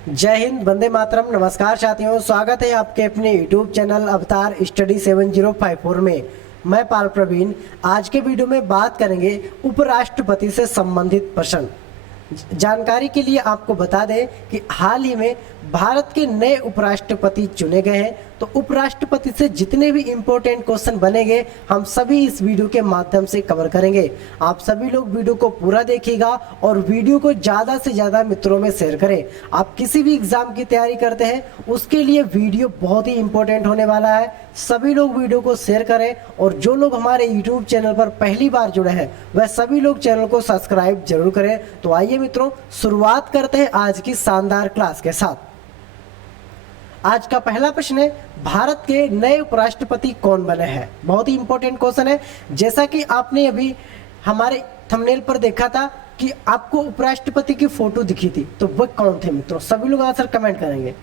जय हिंद, वंदे मातरम। नमस्कार साथियों, स्वागत है आपके अपने YouTube चैनल अवतार स्टडी 7054 में। मैं पाल प्रवीण। आज के वीडियो में बात करेंगे उपराष्ट्रपति से संबंधित प्रश्न। जानकारी के लिए आपको बता दें कि हाल ही में भारत के नए उपराष्ट्रपति चुने गए हैं, तो उपराष्ट्रपति से जितने भी इम्पोर्टेंट क्वेश्चन बनेंगे हम सभी इस वीडियो के माध्यम से कवर करेंगे। आप सभी लोग वीडियो को पूरा देखिएगा और वीडियो को ज़्यादा से ज़्यादा मित्रों में शेयर करें। आप किसी भी एग्जाम की तैयारी करते हैं उसके लिए वीडियो बहुत ही इंपॉर्टेंट होने वाला है। सभी लोग वीडियो को शेयर करें और जो लोग हमारे YouTube चैनल पर पहली बार जुड़े हैं वह सभी लोग चैनल को सब्सक्राइब जरूर करें। तो आइए मित्रों, शुरुआत करते हैं आज की शानदार क्लास के साथ। आज का पहला प्रश्न है, भारत के नए उपराष्ट्रपति कौन बने हैं? बहुत ही इंपॉर्टेंट क्वेश्चन है। जैसा कि आपने अभी हमारे थंबनेल पर देखा था कि आपको उपराष्ट्रपति की फोटो दिखी थी, तो वह कौन थे मित्रों? सभी लोग आंसर कमेंट करेंगे।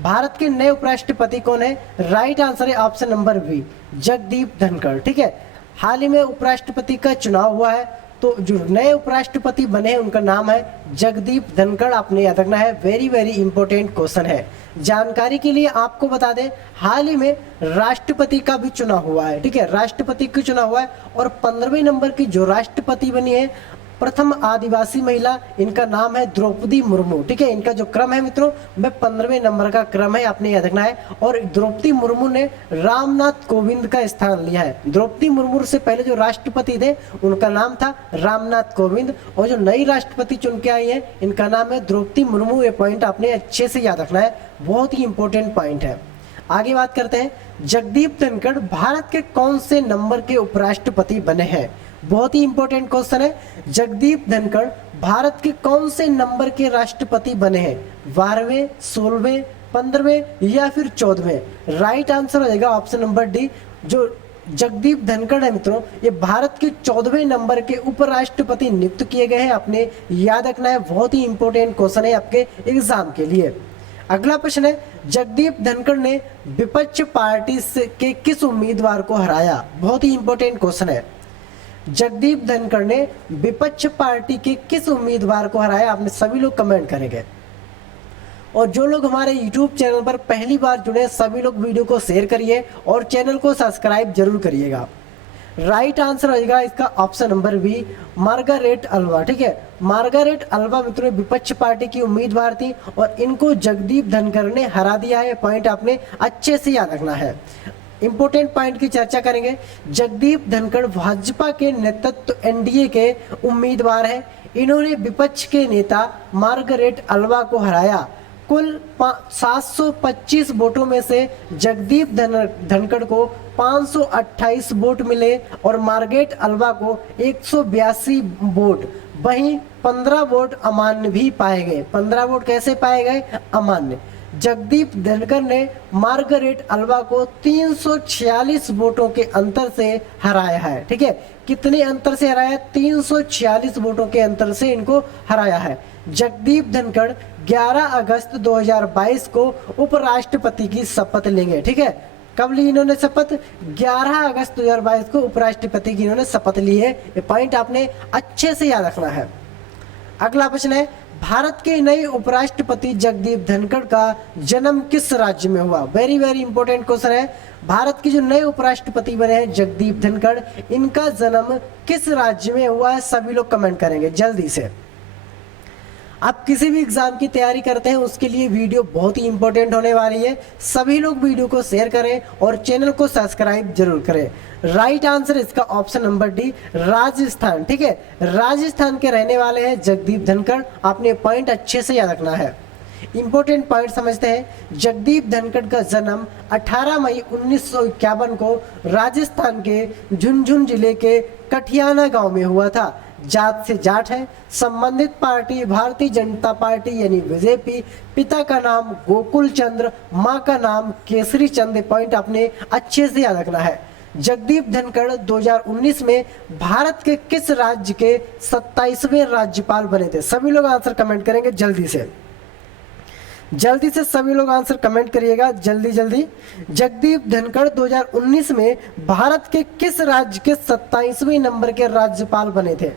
भारत के नए उपराष्ट्रपति कौन है? राइट आंसर है option number B, Jagdeep Dhankhar. ठीक है, हाल ही में उपराष्ट्रपति का चुनाव हुआ है, तो जो नए उपराष्ट्रपति बने हैं उनका नाम है जगदीप धनखड़। आपने याद रखना है, वेरी वेरी इंपॉर्टेंट क्वेश्चन है। जानकारी के लिए आपको बता दें, हाल ही में राष्ट्रपति का भी चुनाव हुआ है। ठीक है, राष्ट्रपति का चुनाव हुआ है और 15वें नंबर की जो राष्ट्रपति बनी है प्रथम आदिवासी महिला, इनका नाम है द्रौपदी मुर्मू। ठीक है, इनका जो क्रम है मित्रों वह 15वें नंबर का क्रम है, आपने याद रखना है। और द्रौपदी मुर्मू ने रामनाथ कोविंद का स्थान लिया है। द्रौपदी मुर्मू से पहले जो राष्ट्रपति थे उनका नाम था रामनाथ कोविंद, और जो नई राष्ट्रपति चुन के आई है इनका नाम है द्रौपदी मुर्मू। ये पॉइंट आपने अच्छे से याद रखना है, बहुत ही इंपॉर्टेंट पॉइंट है। आगे बात करते हैं, जगदीप धनखड़ भारत के कौन से नंबर के उपराष्ट्रपति बने हैं? बहुत ही इंपॉर्टेंट क्वेश्चन है। जगदीप धनखड़ भारत के कौन से नंबर के राष्ट्रपति बने हैं? 12वें, 16वें, 15वें या फिर 14वें? राइट आंसर हो जाएगा ऑप्शन नंबर डी। जो जगदीप धनखड़ है मित्रों, ये भारत के 14वें नंबर के उपराष्ट्रपति नियुक्त किए गए हैं। आपने याद रखना है, बहुत ही इंपॉर्टेंट क्वेश्चन है आपके एग्जाम के लिए। अगला प्रश्न है, जगदीप धनखड़ ने विपक्ष पार्टी के किस उम्मीदवार को हराया? बहुत ही इंपॉर्टेंट क्वेश्चन है। जगदीप धनखड़ ने विपक्ष पार्टी के किस उम्मीदवार को हराया? आपने सभी लोग कमेंट करेंगे। और जो लोग हमारे YouTube चैनल पर पहली बार जुड़े सभी लोग वीडियो को शेयर करिए और चैनल को सब्सक्राइब जरूर करिएगा। राइट आंसर होगा इसका option number B, Margaret Alva. ठीक है, मार्गारेट अल्वा मित्रों विपक्ष पार्टी की उम्मीदवार थी और इनको जगदीप धनखड़ ने हरा दिया है। पॉइंट आपने अच्छे से याद रखना है। इंपोर्टेंट पॉइंट की चर्चा करेंगे। जगदीप धनखड़ भाजपा के नेतृत्व एनडीए के उम्मीदवार हैं। इन्होंने विपक्ष के नेता मार्गारेट अल्वा को हराया। कुल 725 वोटों में से जगदीप धनखड़ को 528 वोट मिले और मार्गारेट अल्वा को 182 वोट। वहीं 15 वोट अमान्य भी पाए गए। 15 वोट कैसे पाए गए? अमान्य। जगदीप धनखड़ ने मार्गारेट अल्वा को 346 वोटों के अंतर से हराया है। ठीक है, कितने अंतर से हराया? 346 वोटों के अंतर से इनको हराया है। जगदीप धनखड़ 11 अगस्त 2022 को उपराष्ट्रपति की शपथ लेंगे। ठीक है, कब ली इन्होंने शपथ? 11 अगस्त 2022 को उपराष्ट्रपति की इन्होंने शपथ ली है। ये पॉइंट आपने अच्छे से याद रखना है। अगला प्रश्न है, भारत के नए उपराष्ट्रपति जगदीप धनखड़ का जन्म किस राज्य में हुआ? वेरी वेरी इंपॉर्टेंट क्वेश्चन है। भारत के जो नए उपराष्ट्रपति बने हैं जगदीप धनखड़, इनका जन्म किस राज्य में हुआ है? सभी लोग कमेंट करेंगे जल्दी से। आप किसी भी एग्जाम की तैयारी करते हैं उसके लिए वीडियो बहुत ही इंपॉर्टेंट होने वाली है। सभी लोग वीडियो को शेयर करें और चैनल को सब्सक्राइब जरूर करें। राइट आंसर इसका ऑप्शन नंबर डी, राजस्थान। ठीक है, राजस्थान के रहने वाले हैं जगदीप धनखड़। आपने पॉइंट अच्छे से याद रखना है। इंपॉर्टेंट पॉइंट समझते हैं। जगदीप धनखड़ का जन्म 18 मई 1951 को राजस्थान के झुंझुनू जिले के कठियाना गांव में हुआ था। जात से जाट है। संबंधित पार्टी भारतीय जनता पार्टी यानी बीजेपी। पिता का नाम गोकुल चंद्र, माँ का नाम केसरी चंद। पॉइंट आपने अच्छे से याद रखना है। जगदीप धनखड़ 2019 में भारत के किस राज्य के 27वें राज्यपाल बने थे? सभी लोग आंसर कमेंट करेंगे जल्दी से। जल्दी से सभी लोग आंसर कमेंट करिएगा जल्दी जल्दी। जगदीप धनखड़ 2019 में भारत के किस राज्य के 27वें नंबर के राज्यपाल बने थे?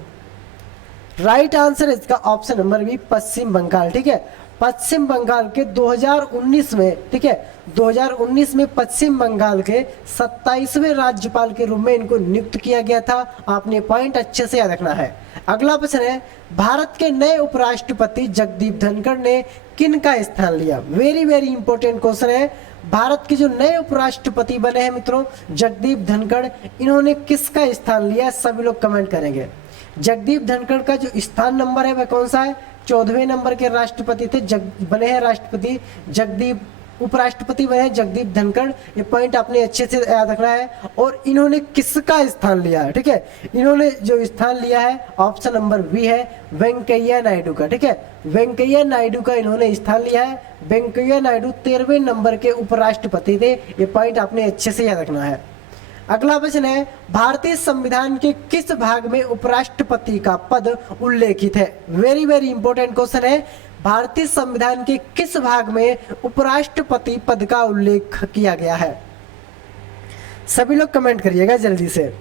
राइट आंसर इसका ऑप्शन नंबर बी पश्चिम बंगाल। ठीक है, पश्चिम बंगाल के 2019 में, ठीक है, 2019 में पश्चिम बंगाल के 27वें राज्यपाल के रूप में इनको नियुक्त किया गया था। आपने पॉइंट अच्छे से याद रखना है। अगला प्रश्न है, भारत के नए उपराष्ट्रपति जगदीप धनखड़ ने किन का स्थान लिया? वेरी वेरी इंपॉर्टेंट क्वेश्चन है। भारत के जो नए उपराष्ट्रपति बने हैं मित्रों जगदीप धनखड़, इन्होंने किसका स्थान लिया? सभी लोग कमेंट करेंगे। जगदीप धनखड़ का जो स्थान नंबर है वह कौन सा है? 14वें नंबर के राष्ट्रपति थे, बने हैं राष्ट्रपति जगदीप, उपराष्ट्रपति बने हैं जगदीप धनखड़। ये पॉइंट आपने अच्छे से याद रखना है। और इन्होंने किसका स्थान लिया है? ठीक है, इन्होंने जो स्थान लिया है ऑप्शन नंबर बी है वेंकैया नायडू का। ठीक है, वेंकैया नायडू का इन्होंने स्थान लिया है। वेंकैया नायडू 13वें नंबर के उपराष्ट्रपति थे। ये पॉइंट आपने अच्छे से याद रखना है। अगला प्रश्न है, भारतीय संविधान के किस भाग में उपराष्ट्रपति का पद उल्लेखित है? वेरी वेरी इंपॉर्टेंट क्वेश्चन है। भारतीय संविधान के किस भाग में उपराष्ट्रपति पद का उल्लेख किया गया है? सभी लोग कमेंट करिएगा जल्दी से।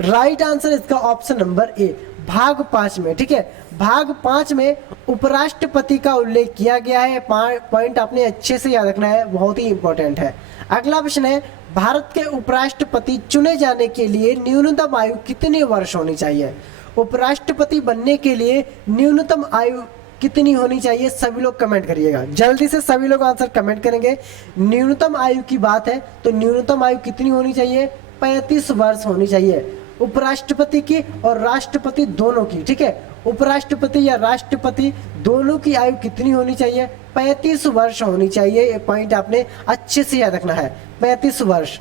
राइट आंसर इसका ऑप्शन नंबर ए भाग 5 में। ठीक है, भाग 5 में उपराष्ट्रपति का उल्लेख किया गया है। पॉइंट आपने अच्छे से याद रखना है, बहुत ही इंपॉर्टेंट है। अगला प्रश्न है, भारत के उपराष्ट्रपति चुने जाने के लिए न्यूनतम आयु कितने वर्ष होनी चाहिए? उपराष्ट्रपति बनने के लिए न्यूनतम आयु कितनी होनी चाहिए? सभी लोग कमेंट करिएगा जल्दी से। सभी लोग आंसर कमेंट करेंगे। न्यूनतम आयु की बात है तो न्यूनतम आयु कितनी होनी चाहिए? 35 वर्ष होनी चाहिए उपराष्ट्रपति की और राष्ट्रपति दोनों की। ठीक है, उपराष्ट्रपति या राष्ट्रपति दोनों की आयु कितनी होनी चाहिए? 35 वर्ष होनी चाहिए। ये पॉइंट आपने अच्छे से याद रखना है, 35 वर्ष।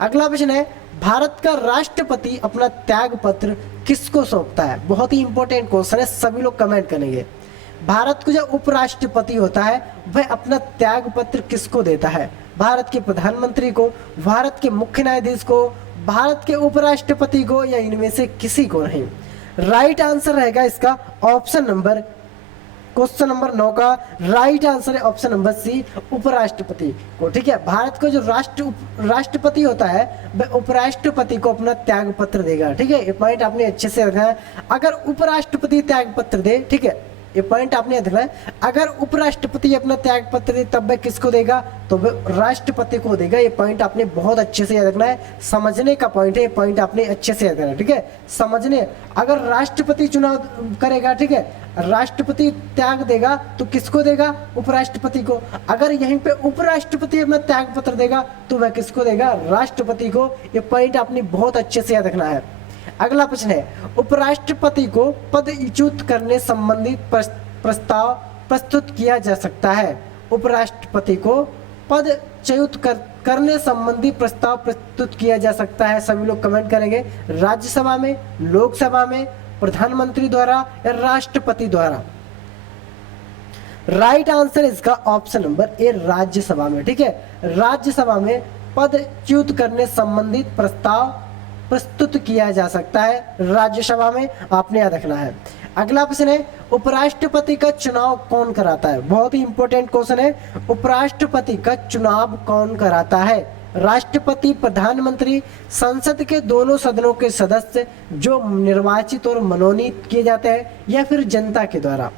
अगला प्रश्न है, भारत का राष्ट्रपति अपना त्याग पत्र किसको सौंपता है? बहुत ही इंपॉर्टेंट क्वेश्चन है, सभी लोग कमेंट करेंगे। भारत को जो उपराष्ट्रपति होता है वह अपना त्याग पत्र किसको देता है? भारत के प्रधानमंत्री को, भारत के मुख्य न्यायाधीश को, भारत के उपराष्ट्रपति को, या इनमें से किसी को नहीं? राइट आंसर रहेगा इसका ऑप्शन नंबर, क्वेश्चन नंबर 9 का राइट आंसर है ऑप्शन नंबर सी उपराष्ट्रपति को। ठीक है, भारत का जो राष्ट्रपति होता है वह उपराष्ट्रपति को अपना त्याग पत्र देगा। ठीक है, ये पॉइंट आपने अच्छे से रखना है। अगर उपराष्ट्रपति त्याग पत्र दे, ठीक है, ये पॉइंट आपने देखना है, अगर उपराष्ट्रपति अपना त्याग पत्र दे तब वह किसको देगा? तो वह राष्ट्रपति को देगा। ये पॉइंट आपने बहुत अच्छे से याद रखना है, समझने का पॉइंट है। ये पॉइंट आपने अच्छे से याद रखना है। ठीक है, समझने, अगर राष्ट्रपति चुनाव करेगा, ठीक है, राष्ट्रपति त्याग देगा तो किसको देगा? उपराष्ट्रपति को। अगर यहीं पे उपराष्ट्रपति अपना त्याग पत्र देगा तो वह किसको देगा? राष्ट्रपति को। ये पॉइंट आपने बहुत अच्छे से याद रखना है। अगला प्रश्न है, उपराष्ट्रपति को पदच्युत करने संबंधित प्रस्ताव प्रस्तुत किया जा सकता है? उपराष्ट्रपति को पदच्युत करने संबंधी प्रस्ताव प्रस्तुत किया जा सकता है। सभी लोग कमेंट करेंगे। राज्यसभा में, लोकसभा में, प्रधानमंत्री द्वारा या राष्ट्रपति द्वारा? राइट आंसर इसका ऑप्शन नंबर ए राज्यसभा में। ठीक है, राज्यसभा में पदच्युत करने संबंधित प्रस्ताव प्रस्तुत किया जा सकता है राज्यसभा में, आपने याद रखना है। अगला प्रश्न है, उपराष्ट्रपति का चुनाव कौन कराता है? बहुत ही इंपॉर्टेंट क्वेश्चन है। उपराष्ट्रपति का चुनाव कौन कराता है? राष्ट्रपति, प्रधानमंत्री, संसद के दोनों सदनों के सदस्य जो निर्वाचित और मनोनीत किए जाते हैं, या फिर जनता के द्वारा?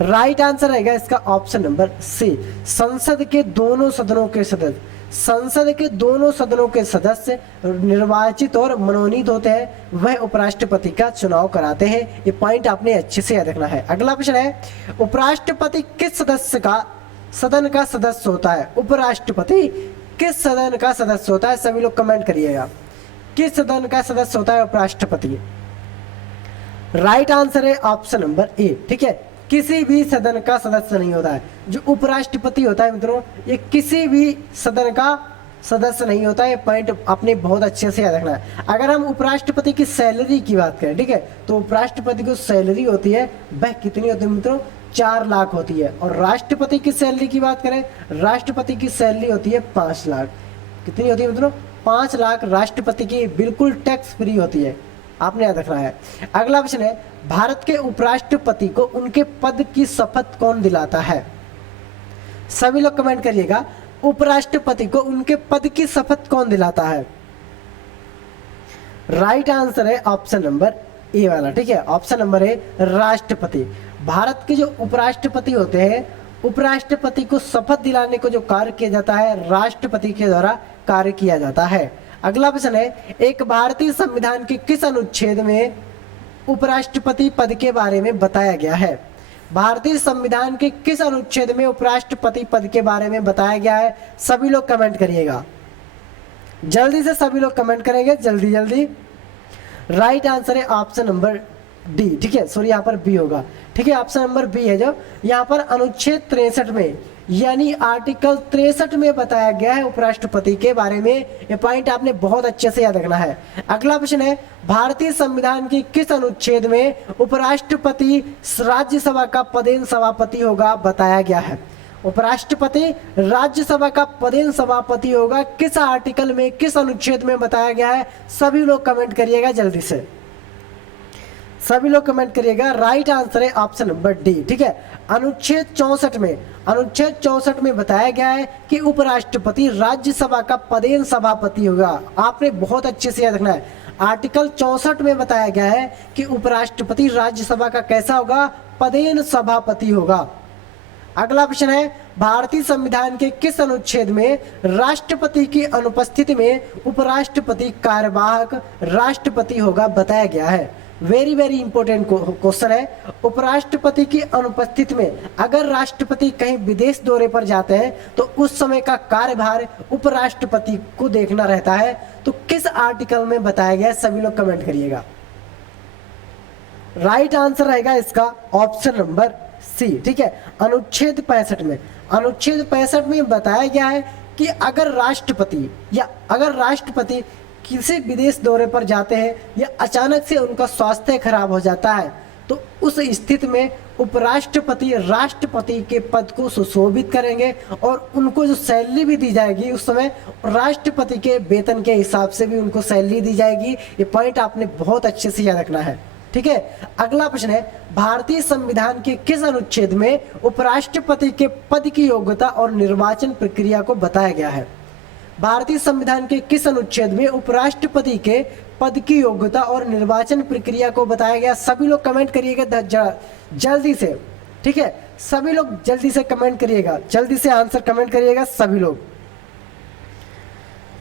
राइट आंसर रहेगा इसका ऑप्शन नंबर सी संसद के दोनों सदनों के सदस्य। संसद के दोनों सदनों के सदस्य निर्वाचित और मनोनीत होते हैं, वह उपराष्ट्रपति का चुनाव कराते हैं। ये पॉइंट आपने अच्छे से याद रखना है। अगला प्रश्न है, उपराष्ट्रपति किस सदन का सदस्य होता है? उपराष्ट्रपति किस सदन का सदस्य होता है? सभी लोग कमेंट करिएगा, किस सदन का सदस्य होता है उपराष्ट्रपति? राइट आंसर है ऑप्शन नंबर ए। ठीक है, किसी भी सदन का सदस्य नहीं होता है। जो उपराष्ट्रपति होता है मित्रों, ये किसी भी सदन का सदस्य नहीं होता है। ये पॉइंट आपने बहुत अच्छे से याद रखना है। अगर हम उपराष्ट्रपति की सैलरी की बात करें, ठीक है, तो उपराष्ट्रपति की सैलरी होती है वह कितनी होती है मित्रों? 4 लाख होती है। और राष्ट्रपति की सैलरी की बात करें, राष्ट्रपति की सैलरी होती है 5 लाख। कितनी होती है मित्रों? 5 लाख राष्ट्रपति की बिल्कुल टैक्स फ्री होती है, आपने याद रखना है। अगला प्रश्न है, भारत के उपराष्ट्रपति को उनके पद की शपथ कौन दिलाता है? सभी लोग कमेंट करिएगा, उपराष्ट्रपति को उनके पद की शपथ कौन दिलाता है? राइट आंसर है ऑप्शन नंबर ए वाला, ठीक है। ऑप्शन नंबर ए राष्ट्रपति। भारत के जो उपराष्ट्रपति होते हैं, उपराष्ट्रपति को शपथ दिलाने को जो कार्य किया जाता है राष्ट्रपति के द्वारा कार्य किया जाता है। अगला प्रश्न है, एक भारतीय संविधान के किस अनुच्छेद में उपराष्ट्रपति पद के बारे में बताया गया है? भारतीय संविधान के किस अनुच्छेद में उपराष्ट्रपति पद के बारे में बताया गया है? सभी लोग कमेंट करिएगा, जल्दी से सभी लोग कमेंट करेंगे, जल्दी जल्दी। राइट आंसर है ऑप्शन नंबर डी, ठीक है, सॉरी यहाँ पर बी होगा, ठीक है, ऑप्शन नंबर बी है। जो यहाँ पर अनुच्छेद 63 में यानी आर्टिकल 63 में बताया गया है उपराष्ट्रपति के बारे में। ये पॉइंट आपने बहुत अच्छे से याद रखना है। अगला प्रश्न है, भारतीय संविधान के किस अनुच्छेद में उपराष्ट्रपति राज्यसभा का पदेन सभापति होगा बताया गया है? उपराष्ट्रपति राज्यसभा का पदेन सभापति होगा, किस आर्टिकल में, किस अनुच्छेद में बताया गया है? सभी लोग कमेंट करिएगा, जल्दी से सभी लोग कमेंट करिएगा। राइट आंसर है ऑप्शन नंबर डी, ठीक है। अनुच्छेद 64 में बताया गया है कि उपराष्ट्रपति राज्यसभा का पदेन सभापति होगा। आपने बहुत अच्छे से याद रखना है। आर्टिकल 64 में बताया गया है कि उपराष्ट्रपति राज्यसभा का कैसा होगा? पदेन सभापति होगा। अगला प्रश्न है, भारतीय संविधान के किस अनुच्छेद में राष्ट्रपति की अनुपस्थिति में उपराष्ट्रपति कार्यवाहक राष्ट्रपति होगा बताया गया है? वेरी वेरी इंपॉर्टेंट क्वेश्चन है। उपराष्ट्रपति की अनुपस्थिति में अगर राष्ट्रपति कहीं विदेश दौरे पर जाते हैं तो उस समय का कार्यभार उपराष्ट्रपति को देखना रहता है। तो किस आर्टिकल में बताया गया है? सभी लोग कमेंट करिएगा। राइट आंसर रहेगा इसका ऑप्शन नंबर सी, ठीक है, अनुच्छेद 65 में। अनुच्छेद 65 में बताया गया है कि अगर राष्ट्रपति किसी विदेश दौरे पर जाते हैं या अचानक से उनका स्वास्थ्य खराब हो जाता है तो उस स्थिति में उपराष्ट्रपति राष्ट्रपति के पद को सुशोभित करेंगे और उनको जो सैलरी भी दी जाएगी उस समय राष्ट्रपति के वेतन के हिसाब से भी उनको सैलरी दी जाएगी। ये पॉइंट आपने बहुत अच्छे से याद रखना है, ठीक है। अगला प्रश्न है, भारतीय संविधान के किस अनुच्छेद में उपराष्ट्रपति के पद की योग्यता और निर्वाचन प्रक्रिया को बताया गया है? भारतीय संविधान के किस अनुच्छेद में उपराष्ट्रपति के पद की योग्यता और निर्वाचन प्रक्रिया को बताया गया? सभी लोग कमेंट करिएगा जल्दी से, ठीक है, सभी लोग जल्दी से कमेंट करिएगा, जल्दी से आंसर कमेंट करिएगा सभी लोग।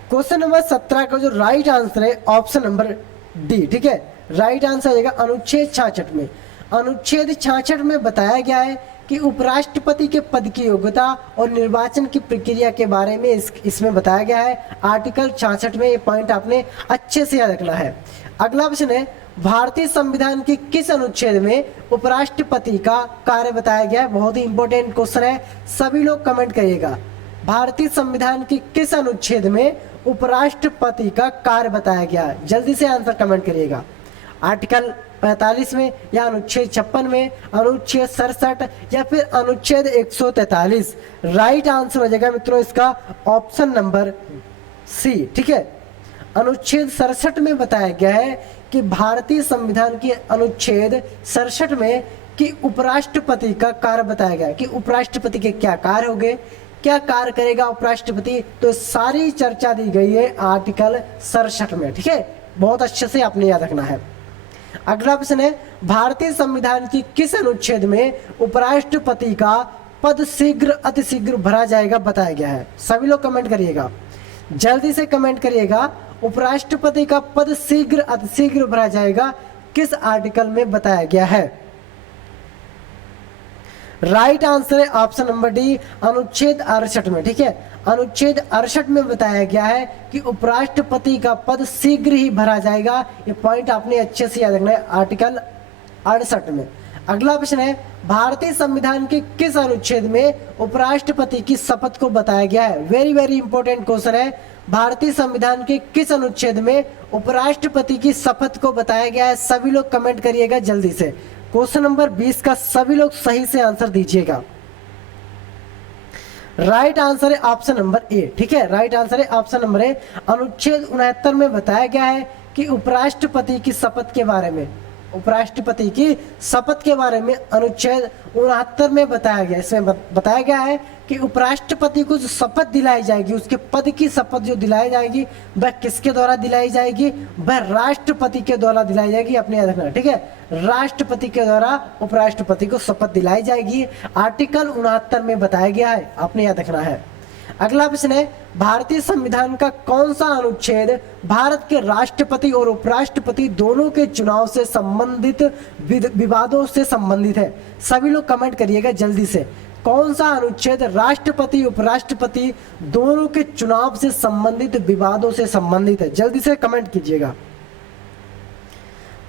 क्वेश्चन नंबर 17 का जो राइट आंसर है ऑप्शन नंबर डी, ठीक है, राइट आंसर आएगा अनुच्छेद 66 में। अनुच्छेद 66 में बताया गया है कि उपराष्ट्रपति के पद की योग्यता और निर्वाचन की प्रक्रिया के बारे में इसमें बताया गया है। आर्टिकल 66 में ये पॉइंट आपने अच्छे से याद रखना है। अगला प्रश्न है, भारतीय संविधान के किस अनुच्छेद में उपराष्ट्रपति का कार्य बताया गया है? बहुत ही इंपॉर्टेंट क्वेश्चन है, सभी लोग कमेंट करिएगा। भारतीय संविधान के किस अनुच्छेद में उपराष्ट्रपति का कार्य बताया गया है? जल्दी से आंसर कमेंट करिएगा। आर्टिकल 45 में या अनुच्छेद 56 में, अनुच्छेद 67 या फिर अनुच्छेद 143? राइट आंसर हो जाएगा मित्रों इसका ऑप्शन नंबर सी, ठीक है। अनुच्छेद 67 में बताया गया है कि भारतीय संविधान के अनुच्छेद 67 में कि उपराष्ट्रपति का कार्य बताया गया है कि उपराष्ट्रपति के क्या कार्य होंगे, क्या कार्य करेगा उपराष्ट्रपति, तो सारी चर्चा दी गई है आर्टिकल 67 में, ठीक है। बहुत अच्छे से आपने याद रखना है। अगला प्रश्न है, भारतीय संविधान की किस अनुच्छेद में उपराष्ट्रपति का पद शीघ्र अतिशीघ्र भरा जाएगा बताया गया है? सभी लोग कमेंट करिएगा, जल्दी से कमेंट करिएगा। उपराष्ट्रपति का पद शीघ्र अतिशीघ्र भरा जाएगा किस आर्टिकल में बताया गया है? राइट आंसर है ऑप्शन नंबर डी, अनुच्छेद 68 में, ठीक है। अनुच्छेद 68 में बताया गया है कि उपराष्ट्रपति का पद शीघ्र ही भरा जाएगा। ये पॉइंट आपने अच्छे से याद रखना है, आर्टिकल 68 में। अगला प्रश्न है, भारतीय संविधान के किस अनुच्छेद में उपराष्ट्रपति की शपथ को बताया गया है? वेरी वेरी इंपॉर्टेंट क्वेश्चन है। भारतीय संविधान के किस अनुच्छेद में उपराष्ट्रपति की शपथ को बताया गया है? सभी लोग कमेंट करिएगा जल्दी से। क्वेश्चन नंबर 20 का सभी लोग सही से आंसर दीजिएगा। राइट आंसर है ऑप्शन नंबर ए, ठीक है, राइट आंसर है ऑप्शन नंबर ए। अनुच्छेद 69 में बताया गया है कि उपराष्ट्रपति की शपथ के बारे में, उपराष्ट्रपति की शपथ के बारे में अनुच्छेद 69 में बताया गया। इसमें बताया गया है कि उपराष्ट्रपति को जो शपथ दिलाई जाएगी, उसके पद की शपथ जो दिलाई जाएगी वह किसके द्वारा दिलाई जाएगी, वह राष्ट्रपति के द्वारा दिलाई जाएगी। अपने याद रखना, ठीक है, राष्ट्रपति के द्वारा उपराष्ट्रपति को शपथ दिलाई जाएगी। आर्टिकल 69 में बताया गया है, आपने याद रखना है। अगला प्रश्न है, भारतीय संविधान का कौन सा अनुच्छेद भारत के राष्ट्रपति और उपराष्ट्रपति दोनों के चुनाव से संबंधित विवादों से संबंधित है? सभी लोग कमेंट करिएगा जल्दी से, कौन सा अनुच्छेद राष्ट्रपति उपराष्ट्रपति दोनों के चुनाव से संबंधित विवादों से संबंधित है? जल्दी से कमेंट कीजिएगा।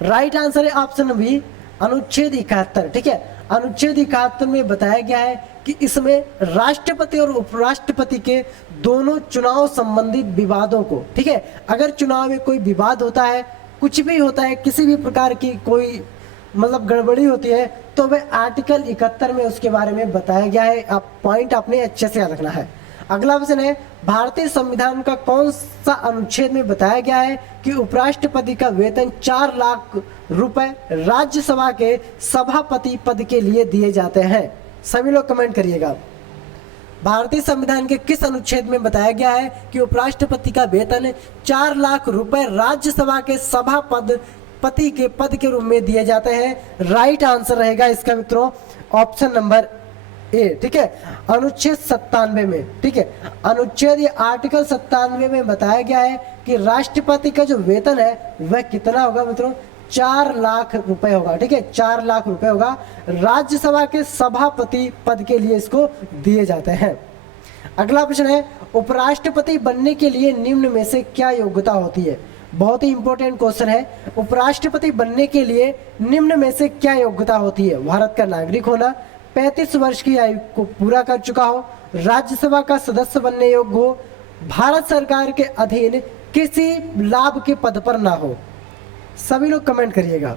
राइट आंसर है ऑप्शन बी, अनुच्छेद 71। ठीक है, अनुच्छेद 71 में बताया गया है कि इसमें राष्ट्रपति और उपराष्ट्रपति के दोनों चुनाव संबंधित विवादों को, ठीक है, अगर चुनाव में कोई विवाद होता है, कुछ भी होता है, किसी भी प्रकार की कोई मतलब गड़बड़ी होती है, तो वह आर्टिकल 71 में उसके बारे में बताया गया है। आप पॉइंट अपने अच्छे से याद रखना है। अगला प्रश्न है, भारतीय संविधान का कौन सा अनुच्छेद में बताया गया है कि उपराष्ट्रपति का वेतन 4 लाख रुपए राज्यसभा के सभापति पद के लिए दिए जाते हैं? सभी लोग कमेंट करिएगा। भारतीय संविधान के किस अनुच्छेद में बताया गया है कि उपराष्ट्रपति का वेतन 4 लाख रुपए राज्यसभा के सभापति के पद के रूप में दिए जाते हैं? राइट आंसर रहेगा इसका मित्रों ऑप्शन नंबर ए। ठीक है, अनुच्छेद 97 में, ठीक है, अनुच्छेद आर्टिकल 97 में बताया गया है कि राष्ट्रपति का जो वेतन है वह कितना होगा मित्रों? 4 लाख रुपए होगा। ठीक है, 4 लाख रुपए होगा। राज्यसभा के सभापति पद के लिए इसको दिए जाते हैं। अगला प्रश्न है, उपराष्ट्रपति बनने के लिए निम्न में से क्या योग्यता होती है? बहुत ही इंपॉर्टेंट क्वेश्चन है। उपराष्ट्रपति बनने के लिए निम्न में से क्या योग्यता होती है? भारत का नागरिक होना, 35 वर्ष की आयु को पूरा कर चुका हो, राज्यसभा का सदस्य बनने योग्य हो, भारत सरकार के अधीन किसी लाभ के पद पर ना हो। सभी लोग कमेंट करिएगा।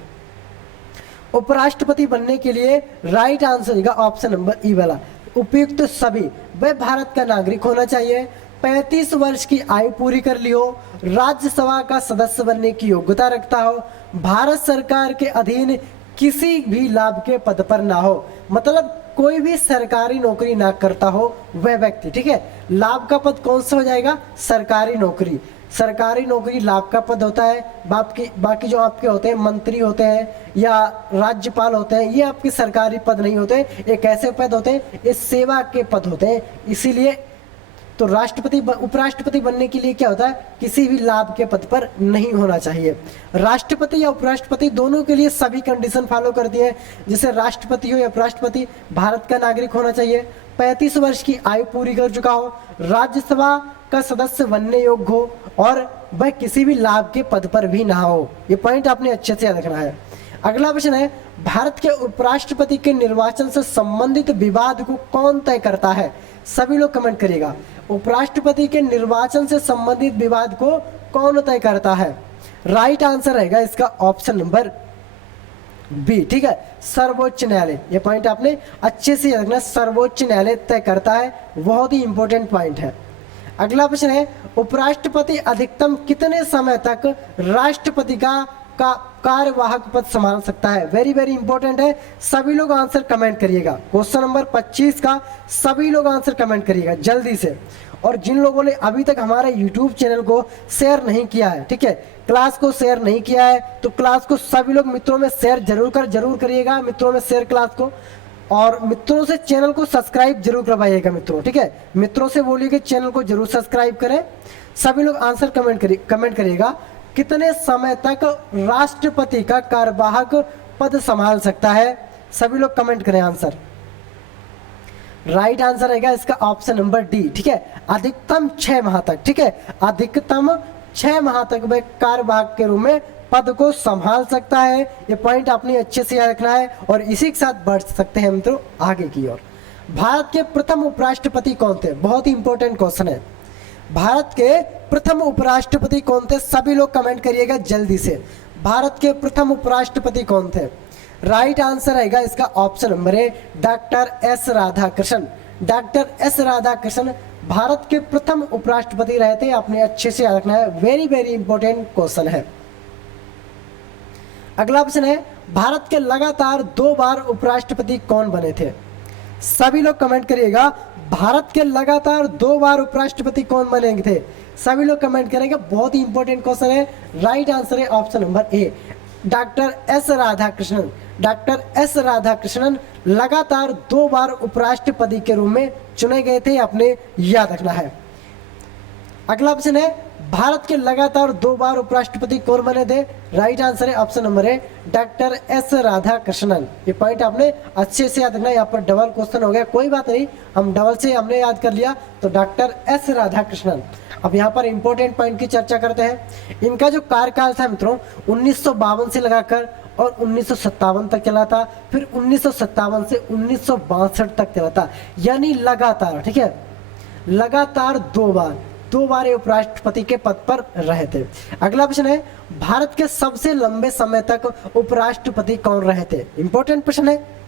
उपराष्ट्रपति बनने के लिए राइट आंसर होगा ऑप्शन नंबर ई वाला, उपयुक्त सभी। वह भारत का नागरिक होना चाहिए, 35 वर्ष की आयु पूरी कर ली हो, राज्यसभा का सदस्य बनने की योग्यता रखता हो, भारत सरकार के अधीन किसी भी लाभ के पद पर ना हो, मतलब कोई भी सरकारी नौकरी ना करता हो वह व्यक्ति। ठीक है, लाभ का पद कौन सा हो जाएगा? सरकारी नौकरी। सरकारी नौकरी लाभ का पद होता है। बाकी जो आपके होते हैं मंत्री होते हैं या राज्यपाल होते हैं, ये आपके सरकारी पद नहीं होते, एक ऐसे पद होते हैं, ये सेवा के पद होते हैं। इसीलिए तो उपराष्ट्रपति बनने के लिए क्या होता है? किसी भी लाभ के पद पर नहीं होना चाहिए। राष्ट्रपति या उपराष्ट्रपति दोनों के लिए सभी कंडीशन फॉलो करती है। जैसे राष्ट्रपति हो या उपराष्ट्रपति, भारत का नागरिक होना चाहिए, 35 वर्ष की आयु पूरी कर चुका हो, राज्यसभा का सदस्य बनने योग्य हो और वह किसी भी लाभ के पद पर भी ना हो। ये पॉइंट आपने अच्छे से याद रखना है। अगला प्रश्न है, भारत के उपराष्ट्रपति के निर्वाचन से संबंधित विवाद को कौन तय करता है? सभी लोग कमेंट करिएगा। उपराष्ट्रपति के निर्वाचन से संबंधित विवाद को कौन तय करता है? राइट आंसर रहेगा इसका ऑप्शन नंबर बी। ठीक है, सर्वोच्च न्यायालय। ये पॉइंट आपने अच्छे से याद रखना, सर्वोच्च न्यायालय तय करता है। बहुत ही इंपॉर्टेंट पॉइंट है। अगला प्रश्न है, उपराष्ट्रपति अधिकतम कितने समय तक राष्ट्रपति का कार्यवाहक पद संभाल सकता है? वेरी वेरी इंपॉर्टेंट है। सभी लोग आंसर कमेंट करिएगा। क्वेश्चन नंबर 25 का सभी लोग आंसर कमेंट करिएगा जल्दी से। और जिन लोगों ने अभी तक हमारे YouTube चैनल को शेयर नहीं किया है, ठीक है, क्लास को शेयर नहीं किया है, तो क्लास को सभी लोग मित्रों में शेयर जरूर करिएगा, मित्रों में शेयर क्लास को। और मित्रों से चैनल को सब्सक्राइब जरूर करवाइएगा मित्रों। ठीक है, मित्रों से बोलिए कि चैनल को जरूर सब्सक्राइब करें। सभी लोग आंसर कमेंट करिएगा। कितने समय तक राष्ट्रपति का कार्यवाहक पद संभाल सकता है? सभी लोग कमेंट करें आंसर। राइट आंसर रहेगा इसका ऑप्शन नंबर डी। ठीक है, अधिकतम 6 माह तक। ठीक है, अधिकतम 6 माह तक वह कार्यवाहक के रूप में पद को संभाल सकता है। ये पॉइंट आपने अच्छे से याद रखना है और इसी के साथ बढ़ सकते हैं मित्रों आगे की ओर। भारत के प्रथम उपराष्ट्रपति कौन थे? बहुत ही इंपॉर्टेंट क्वेश्चन है। भारत के प्रथम उपराष्ट्रपति कौन थे? सभी लोग कमेंट करिएगा जल्दी से। भारत के प्रथम उपराष्ट्रपति कौन थे? राइट आंसर रहेगा इसका option number A, doctor S Radhakrishnan. Doctor S Radhakrishnan Bharat के प्रथम उपराष्ट्रपति रहे थे। आपने अच्छे से याद रखना है, वेरी वेरी इंपॉर्टेंट क्वेश्चन है। अगला प्रश्न है, भारत के लगातार 2 बार उपराष्ट्रपति कौन बने थे? सभी लोग कमेंट करिएगा, भारत के लगातार 2 बार उपराष्ट्रपति कौन बने थे? सभी लोग कमेंट करेंगे। बहुत ही इंपॉर्टेंट क्वेश्चन है। राइट आंसर है option number A, doctor S Radhakrishnan. Doctor S Radhakrishnan लगातार 2 बार उपराष्ट्रपति के रूप में चुने गए थे, आपने याद रखना है। अगला ऑप्शन है, भारत के लगातार 2 बार उपराष्ट्रपति कौन बने थे? राइट आंसर है option number A, doctor S Radhakrishnan. ये पॉइंट आपने अच्छे से याद रखना। यहाँ पर डबल क्वेश्चन हो गया, कोई बात नहीं, हम डबल से हमने याद कर लिया। तो डॉक्टर एस राधाकृष्णन। अब यहाँ पर इंपॉर्टेंट पॉइंट की चर्चा करते हैं। इनका जो कार्यकाल था मित्रों 1952 से लगाकर और 1957 तक चला था, फिर 1957 से 1962 तक चला था, यानी लगातार, ठीक है, लगातार 2 बार ये उपराष्ट्रपति के पद पर रहे थे। अगला प्रश्न है, भारत के सबसे लंबे समय तक उपराष्ट्रपति कौन रहे थे? इंपॉर्टेंट प्रश्न है।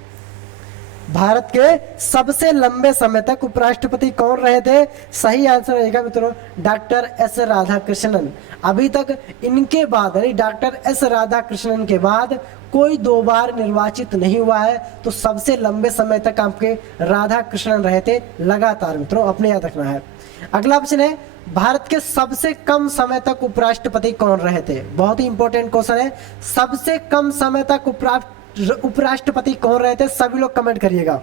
भारत के सबसे लंबे समय तक उपराष्ट्रपति कौन रहे थे? सही आंसर रहेगा मित्रों डॉक्टर एस राधाकृष्णन। अभी तक इनके बाद यानी डॉक्टर एस राधाकृष्णन के बाद कोई 2 बार निर्वाचित नहीं हुआ है, तो सबसे लंबे समय तक आपके राधाकृष्णन रहे थे लगातार मित्रों, अपने याद रखना है। अगला ऑप्शन है, भारत के सबसे कम समय तक उपराष्ट्रपति कौन रहे थे? बहुत ही इंपॉर्टेंट क्वेश्चन है। सबसे कम समय तक उपराष्ट्रपति कौन रहे थे? सभी लोग कमेंट करिएगा।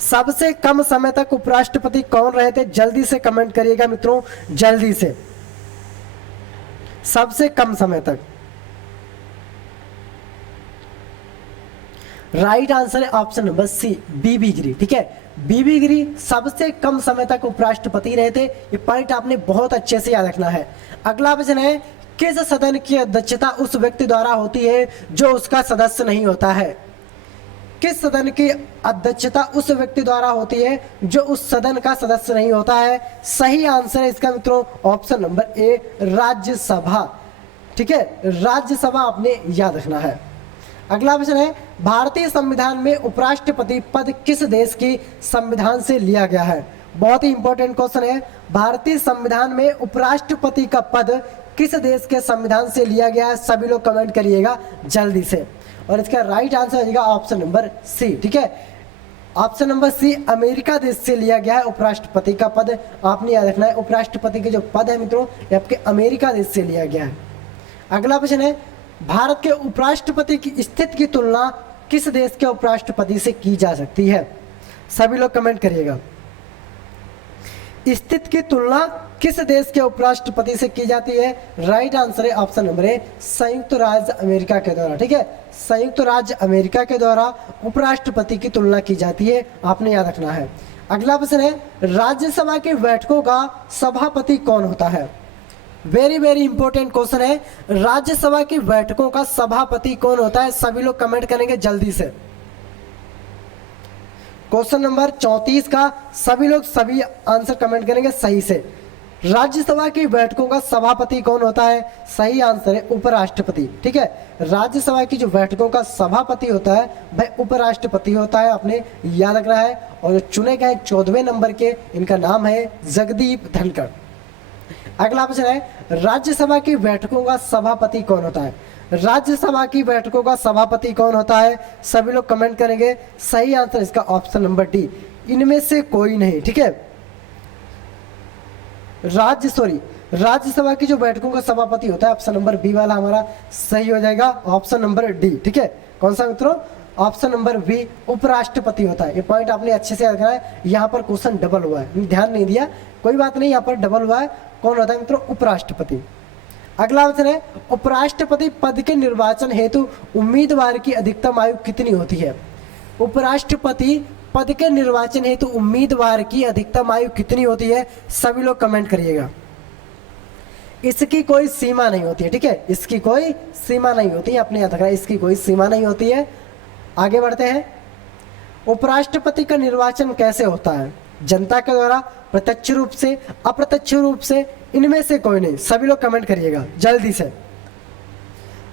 सबसे कम समय तक उपराष्ट्रपति कौन रहे थे? जल्दी से कमेंट करिएगा मित्रों, जल्दी से। सबसे कम समय तक। राइट आंसर है ऑप्शन नंबर सी, बीबी गिरी। ठीक है, बीबी गिरी सबसे कम समय तक उपराष्ट्रपति रहे थे। ये पॉइंट आपने बहुत अच्छे से याद रखना है। अगला प्रश्न है, किस सदन की अध्यक्षता उस व्यक्ति द्वारा होती है जो उसका सदस्य नहीं होता है? किस सदन की अध्यक्षता उस व्यक्ति द्वारा होती है जो उस सदन का सदस्य नहीं होता है? सही आंसर है इसका मित्रों ऑप्शन नंबर ए, राज्यसभा। ठीक है, राज्यसभा आपने याद रखना है। अगला प्रश्न है, भारतीय संविधान में उपराष्ट्रपति पद किस देश की संविधान से लिया गया है? बहुत ही इंपॉर्टेंट क्वेश्चन है। भारतीय संविधान में उपराष्ट्रपति का पद किस देश के संविधान से लिया गया है? सभी लोग कमेंट करिएगा जल्दी से। और इसका राइट आंसर हो जाएगा ऑप्शन नंबर सी। ठीक है, ऑप्शन नंबर सी, अमेरिका देश से लिया गया है उपराष्ट्रपति का पद। आपने याद रखना है, उपराष्ट्रपति के जो पद है मित्रों ये आपके अमेरिका देश से लिया गया है। अगला प्रश्न है, भारत के उपराष्ट्रपति की स्थिति की तुलना किस देश के उपराष्ट्रपति से की जा सकती है? सभी लोग कमेंट करिएगा। स्थिति की तुलना किस देश के उपराष्ट्रपति से की जाती है? राइट आंसर है ऑप्शन नंबर ए, संयुक्त राज्य अमेरिका के द्वारा। ठीक है, संयुक्त राज्य अमेरिका के द्वारा उपराष्ट्रपति की तुलना की जाती है, आपने याद रखना है। अगला प्रश्न है, राज्यसभा की बैठकों का सभापति कौन होता है? वेरी वेरी इंपॉर्टेंट क्वेश्चन है। राज्यसभा की बैठकों का सभापति कौन होता है? सभी लोग कमेंट करेंगे जल्दी से। क्वेश्चन नंबर 34 का सभी आंसर कमेंट करेंगे सही से। राज्यसभा की बैठकों का सभापति कौन होता है? सही आंसर है उपराष्ट्रपति। ठीक है, राज्यसभा की जो बैठकों का सभापति होता है वह उपराष्ट्रपति होता है, आपने याद रखना है। और चुने गए 14वें नंबर के इनका नाम है जगदीप धनखड़। अगला प्रश्न है, राज्यसभा की बैठकों का सभापति कौन होता है? राज्यसभा की बैठकों का सभापति कौन होता है? सभी लोग कमेंट करेंगे। सही आंसर इसका ऑप्शन नंबर डी, इनमें से कोई नहीं। ठीक है, राज्यसभा की जो बैठकों का सभापति होता है ऑप्शन नंबर बी वाला हमारा सही हो जाएगा, ऑप्शन नंबर डी। ठीक है, कौन सा मित्रों? ऑप्शन नंबर बी, उपराष्ट्रपति होता है। ये पॉइंट आपने अच्छे से याद रखना है। यहाँ पर क्वेश्चन डबल हुआ है, ध्यान नहीं दिया, कोई बात नहीं, यहाँ पर डबल हुआ है। कौन होता है मित्रों? उपराष्ट्रपति। अगला प्रश्न है, उपराष्ट्रपति पद के निर्वाचन हेतु उम्मीदवार की अधिकतम आयु कितनी होती है? उपराष्ट्रपति पद के निर्वाचन हेतु उम्मीदवार की अधिकतम आयु कितनी होती है? सभी लोग कमेंट करिएगा। इसकी कोई सीमा नहीं होती है। ठीक है, इसकी कोई सीमा नहीं होती है, अपने याद रखना, इसकी कोई सीमा नहीं होती है। आगे बढ़ते हैं, उपराष्ट्रपति का निर्वाचन कैसे होता है? जनता के द्वारा, प्रत्यक्ष रूप से, अप्रत्यक्ष रूप से, इनमें से कोई नहीं। सभी लोग कमेंट करिएगा जल्दी से।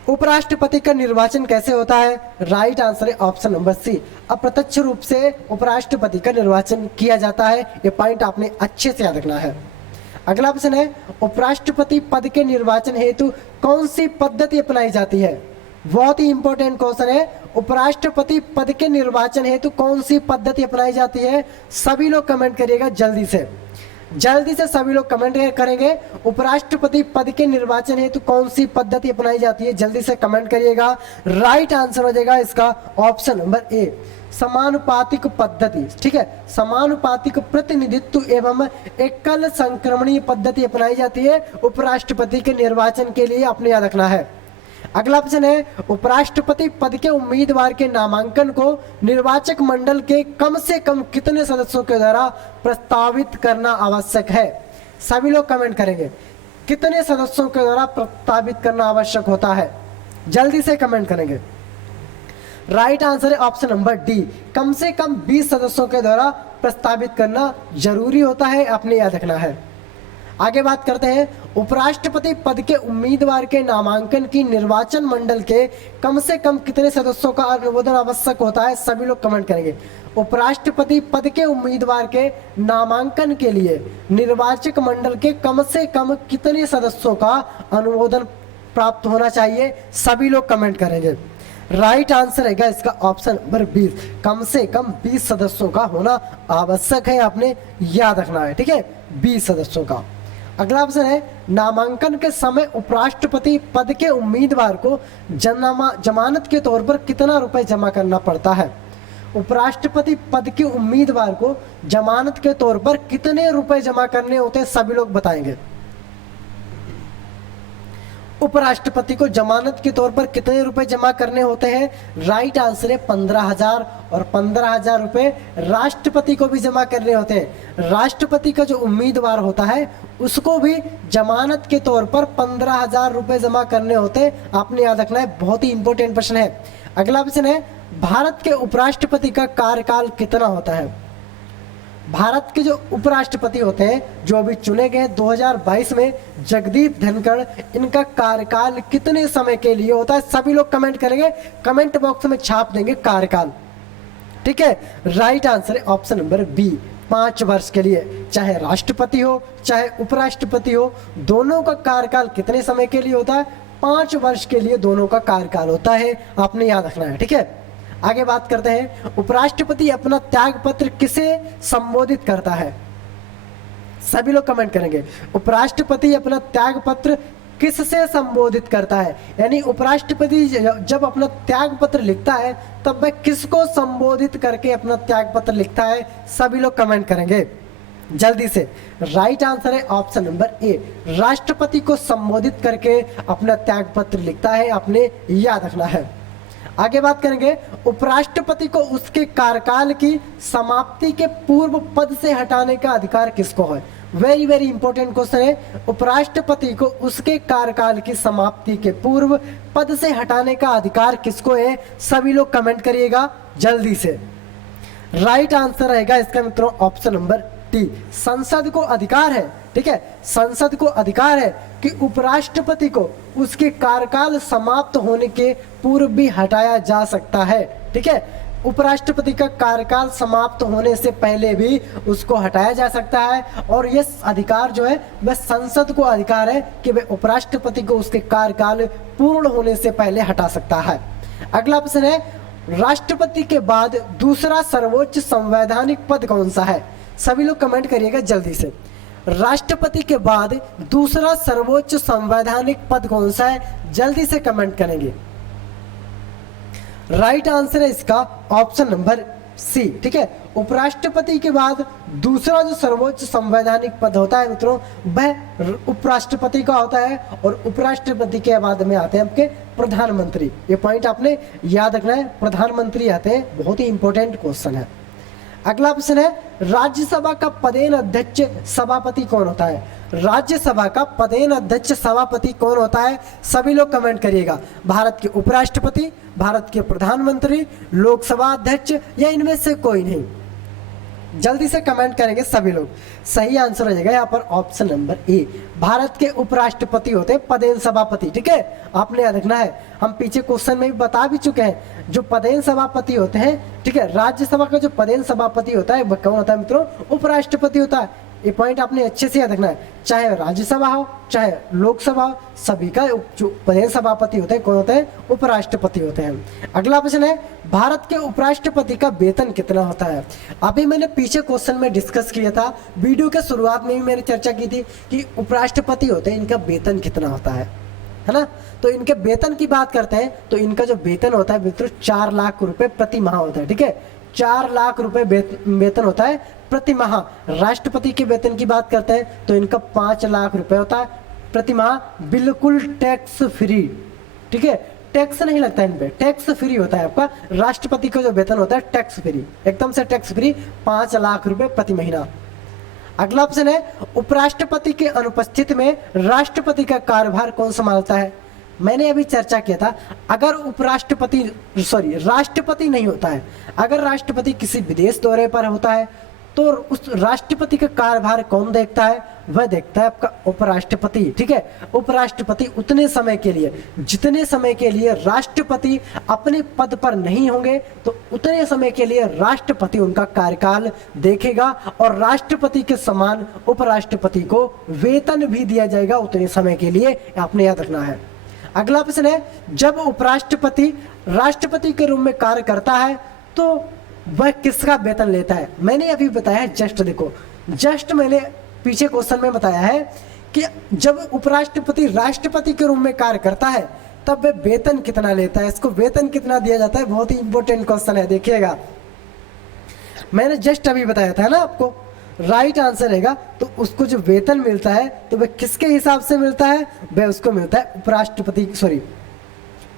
उपराष्ट्रपति का निर्वाचन कैसे होता है? राइट आंसर है ऑप्शन नंबर सी, अप्रत्यक्ष रूप से उपराष्ट्रपति का निर्वाचन किया जाता है। ये पॉइंट आपने अच्छे से याद रखना है। अगला प्रश्न है, उपराष्ट्रपति पद के निर्वाचन हेतु कौन सी पद्धति अपनाई जाती है? बहुत ही इंपॉर्टेंट क्वेश्चन है। उपराष्ट्रपति पद के निर्वाचन हेतु कौन सी पद्धति अपनाई जाती है? सभी लोग कमेंट करिएगा जल्दी से, जल्दी से सभी लोग कमेंट करेंगे। उपराष्ट्रपति पद के निर्वाचन हेतु कौन सी पद्धति अपनाई जाती है? जल्दी से कमेंट करिएगा। राइट आंसर हो जाएगा इसका ऑप्शन नंबर ए, समानुपातिक पद्धति। ठीक है, समानुपातिक प्रतिनिधित्व एवं एकल संक्रमणीय पद्धति अपनाई जाती है उपराष्ट्रपति के निर्वाचन के लिए, आपने याद रखना है। अगला ऑप्शन है, उपराष्ट्रपति पद के उम्मीदवार के नामांकन को निर्वाचक मंडल के कम से कम कितने सदस्यों के द्वारा प्रस्तावित करना आवश्यक है? सभी लोग कमेंट करेंगे, कितने सदस्यों के द्वारा प्रस्तावित करना आवश्यक होता है? जल्दी से कमेंट करेंगे। राइट आंसर है ऑप्शन नंबर डी, कम से कम 20 सदस्यों के द्वारा प्रस्तावित करना जरूरी होता है, आपने याद रखना है। आगे बात करते हैं, उपराष्ट्रपति पद के उम्मीदवार के नामांकन की निर्वाचन मंडल के कम से कम कितने सदस्यों का अनुमोदन आवश्यक होता है? सभी लोग कमेंट करेंगे। उपराष्ट्रपति पद के उम्मीदवार के नामांकन के लिए निर्वाचक मंडल के कम से कम कितने सदस्यों का अनुमोदन प्राप्त होना चाहिए? सभी लोग कमेंट करेंगे। राइट आंसर रहेगा इसका ऑप्शन नंबर 20, कम से कम 20 सदस्यों का होना आवश्यक है, आपने याद रखना है। ठीक है, 20 सदस्यों का। अगला ऑप्शन है, नामांकन के समय उपराष्ट्रपति पद के उम्मीदवार को जमानत के तौर पर कितना रुपए जमा करना पड़ता है? उपराष्ट्रपति पद के उम्मीदवार को जमानत के तौर पर कितने रुपए जमा करने होते हैं? सभी लोग बताएंगे। उपराष्ट्रपति को जमानत के तौर पर कितने रुपए जमा करने होते हैं? राइट आंसर है 15,000, और 15,000 रुपए राष्ट्रपति को भी जमा करने होते हैं। राष्ट्रपति का जो उम्मीदवार होता है उसको भी जमानत के तौर पर 15,000 रुपए जमा करने होते हैं, आपने याद रखना है। बहुत ही इंपॉर्टेंट प्रश्न है। अगला प्रश्न है, भारत के उपराष्ट्रपति का कार्यकाल कितना होता है? भारत के जो उपराष्ट्रपति होते हैं, जो अभी चुने गए 2022 में, जगदीप धनखड़, इनका कार्यकाल कितने समय के लिए होता है? सभी लोग कमेंट करेंगे, कमेंट बॉक्स में छाप देंगे कार्यकाल। ठीक है, राइट आंसर है ऑप्शन नंबर बी, 5 वर्ष के लिए। चाहे राष्ट्रपति हो चाहे उपराष्ट्रपति हो, दोनों का कार्यकाल कितने समय के लिए होता है? 5 वर्ष के लिए दोनों का कार्यकाल होता है, आपने याद रखना है। ठीक है, आगे बात करते हैं, उपराष्ट्रपति अपना त्याग पत्र किसे संबोधित करता है? सभी लोग कमेंट करेंगे। उपराष्ट्रपति अपना त्याग पत्र किससे संबोधित करता है? यानी उपराष्ट्रपति जब अपना त्याग पत्र लिखता है तब वह किसको संबोधित करके अपना त्याग पत्र लिखता है? सभी लोग कमेंट करेंगे जल्दी से। राइट आंसर है ऑप्शन नंबर ए, राष्ट्रपति को संबोधित करके अपना त्याग पत्र लिखता है, आपने याद रखना है। आगे बात करेंगे, उपराष्ट्रपति को उसके कार्यकाल की समाप्ति के पूर्व पद से हटाने का अधिकार किसको है? वेरी वेरी इंपॉर्टेंट क्वेश्चन है। उपराष्ट्रपति को उसके कार्यकाल की समाप्ति के पूर्व पद से हटाने का अधिकार किसको है? सभी लोग कमेंट करिएगा जल्दी से। राइट आंसर रहेगा इसका मित्रों ऑप्शन नंबर डी, संसद को अधिकार है। ठीक है, संसद को अधिकार है कि उपराष्ट्रपति को उसके कार्यकाल समाप्त होने के पूर्व भी हटाया जा सकता है। ठीक है, उपराष्ट्रपति का कार्यकाल समाप्त होने से पहले भी उसको हटाया जा सकता है, और यह अधिकार जो है वह संसद को अधिकार है कि वह उपराष्ट्रपति को उसके कार्यकाल पूर्ण होने से पहले हटा सकता है। अगला प्रश्न है, राष्ट्रपति के बाद दूसरा सर्वोच्च संवैधानिक पद कौन सा है? सभी लोग कमेंट करिएगा जल्दी से। राष्ट्रपति के बाद दूसरा सर्वोच्च संवैधानिक पद कौन सा है? जल्दी से कमेंट करेंगे। राइट आंसर है इसका ऑप्शन नंबर सी। ठीक है, उपराष्ट्रपति के बाद दूसरा जो सर्वोच्च संवैधानिक पद होता है मित्रों, वह उपराष्ट्रपति का होता है, और उपराष्ट्रपति के बाद में आते हैं आपके प्रधानमंत्री। ये पॉइंट आपने याद रखना है, प्रधानमंत्री आते हैं, बहुत ही इंपॉर्टेंट क्वेश्चन है। अगला प्रश्न है, राज्यसभा का पदेन अध्यक्ष सभापति कौन होता है? राज्यसभा का पदेन अध्यक्ष सभापति कौन होता है? सभी लोग कमेंट करिएगा। भारत के उपराष्ट्रपति, भारत के प्रधानमंत्री, लोकसभा अध्यक्ष, या इनमें से कोई नहीं? जल्दी से कमेंट करेंगे सभी लोग। सही आंसर हो जाएगा यहाँ पर ऑप्शन नंबर ए, भारत के उपराष्ट्रपति होते हैं पदेन सभापति। ठीक है, आपने याद रखना है, हम पीछे क्वेश्चन में भी बता भी चुके हैं, जो पदेन सभापति होते हैं। ठीक है, राज्यसभा का जो पदेन सभापति होता है वह कौन होता है मित्रों? उपराष्ट्रपति होता है। ये पॉइंट आपने अच्छे से याद रखना है। चाहे राज्यसभा हो चाहे लोकसभा हो, सभी का जो प्रदेश सभापति होते हैं कौन होते हैं? उपराष्ट्रपति होते हैं। अगला प्रश्न है, भारत के उपराष्ट्रपति का वेतन कितना होता है? अभी मैंने पीछे क्वेश्चन में डिस्कस किया था, वीडियो के शुरुआत में भी मैंने चर्चा की थी कि उपराष्ट्रपति होते हैं, इनका वेतन कितना होता है ना? तो इनके वेतन की बात करते हैं तो इनका जो वेतन होता है मित्रों 4 लाख रुपए प्रति माह होता है। ठीक है, 4 लाख रुपए वेतन होता है प्रति माह। राष्ट्रपति के वेतन की बात करते हैं तो इनका 5 लाख रुपए होता है प्रति माह, बिल्कुल टैक्स फ्री। ठीक है, टैक्स नहीं लगता इन पे, टैक्स फ्री होता है आपका। राष्ट्रपति का जो वेतन होता है टैक्स फ्री, एकदम से टैक्स फ्री, 5 लाख रुपए प्रति महीना। अगला ऑप्शन है, उपराष्ट्रपति के अनुपस्थिति में राष्ट्रपति का कार्यभार कौन संभालता है? मैंने अभी चर्चा किया था, अगर राष्ट्रपति नहीं होता है, अगर राष्ट्रपति किसी विदेश दौरे पर होता है तो उस राष्ट्रपति का कार्यभार कौन देखता है? वह देखता है आपका उपराष्ट्रपति। ठीक है, उपराष्ट्रपति उतने समय के लिए, जितने समय के लिए राष्ट्रपति अपने पद पर नहीं होंगे तो उतने समय के लिए राष्ट्रपति उनका कार्यकाल देखेगा और राष्ट्रपति के समान उपराष्ट्रपति को वेतन भी दिया जाएगा उतने समय के लिए, आपने याद रखना है। अगला प्रश्न है, जब उपराष्ट्रपति राष्ट्रपति के रूप में कार्य करता है तो वह किसका वेतन लेता है? मैंने अभी बताया है, जस्ट देखो, जस्ट मैंने पीछे क्वेश्चन में बताया है कि जब उपराष्ट्रपति राष्ट्रपति के रूप में कार्य करता है तब वह वेतन कितना लेता है, इसको वेतन कितना दिया जाता है, बहुत ही इंपॉर्टेंट क्वेश्चन है, देखिएगा। मैंने जस्ट अभी बताया था ना आपको, राइट आंसर रहेगा। तो उसको जो वेतन मिलता है तो वह किसके हिसाब से मिलता है? वह उसको मिलता है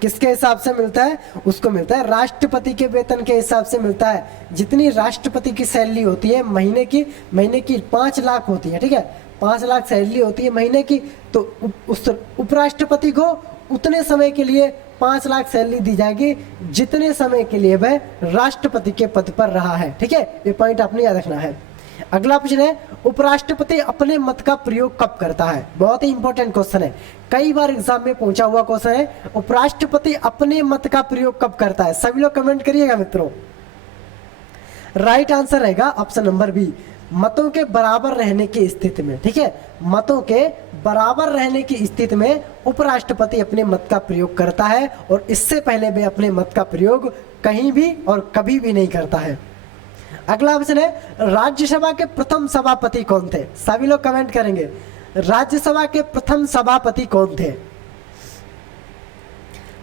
किसके हिसाब से मिलता है? उसको मिलता है राष्ट्रपति के वेतन के हिसाब से मिलता है। जितनी राष्ट्रपति की सैलरी होती है महीने की 5 लाख होती है। ठीक है, 5 लाख सैलरी होती है महीने की, तो उस उपराष्ट्रपति को उतने समय के लिए 5 लाख सैलरी दी जाएगी जितने समय के लिए वह राष्ट्रपति के पद पर रहा है। ठीक है, ये पॉइंट आपने याद रखना है। अगला प्रश्न है, उपराष्ट्रपति अपने मत का प्रयोग कब करता है? बहुत ही इंपॉर्टेंट क्वेश्चन है, कई बार एग्जाम में पूछा हुआ क्वेश्चन है। उपराष्ट्रपति अपने मत का प्रयोग कब करता है? सभी लोग कमेंट करिएगा मित्रों। राइट आंसर रहेगा ऑप्शन नंबर बी, मतों के बराबर रहने की स्थिति में। ठीक है, मतों के बराबर रहने की स्थिति में उपराष्ट्रपति अपने मत का प्रयोग करता है और इससे पहले वे अपने मत का प्रयोग कहीं भी और कभी भी नहीं करता है। अगला प्रश्न है, राज्यसभा के प्रथम सभापति कौन थे? सभी लोग कमेंट करेंगे, राज्यसभा के प्रथम सभापति कौन थे?